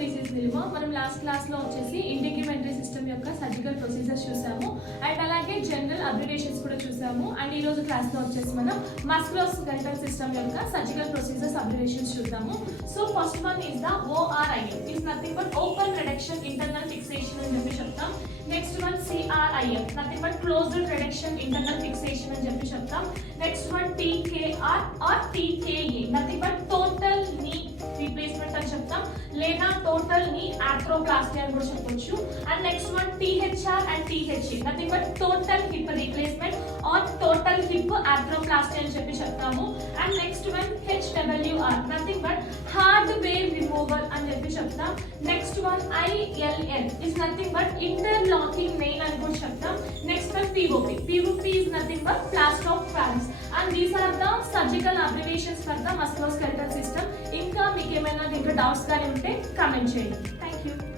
This is నిల్వ. మనం last క్లాస్లో వచ్చేసి ఇంటిగ్రిమెంటరీ సిస్టమ్ యొక్క సర్జికల్ ప్రొసీజర్స్ చూసాము అండ్ అలాగే జనరల్ అబ్రివేషన్స్ కూడా చూసాము. అండ్ ఈ రోజు క్లాస్లో వచ్చేసి మనం మస్కులోస్కెలిటల్ సిస్టమ్ యొక్క సర్జికల్ ప్రొసీజర్స్ అబ్రివేషన్స్ చూద్దాము. So first one is the ORIF. Is nothing but open reduction internal fixation అని చెప్పి చెప్తాం. Next one CRIF, nothing but closed reduction internal fixation అని చెప్పి చెప్తాం. Next one TKR or TKA, nothing but total knee replacement అని చెప్తాం లేదా total knee arthroplasty అని కూడా చెప్పొచ్చు. And next one THR and THA, nothing but total hip replacement or total hip arthroplasty అని చెప్పి చెప్తాము. And next one HWR, nothing but hardware removal అని చెప్పి చెప్తాం. Next one ILN is nothing but interlocking nail అని కూడా చెప్తాం. Next one POP is nothing but plaster of Paris. And these are the surgical abbreviations for the musculoskeletal system. ఇంకా మీకు ఏమైనా దీంట్లో డౌట్స్ కానీ ఉంటే కామెంట్ చేయండి. Thank you.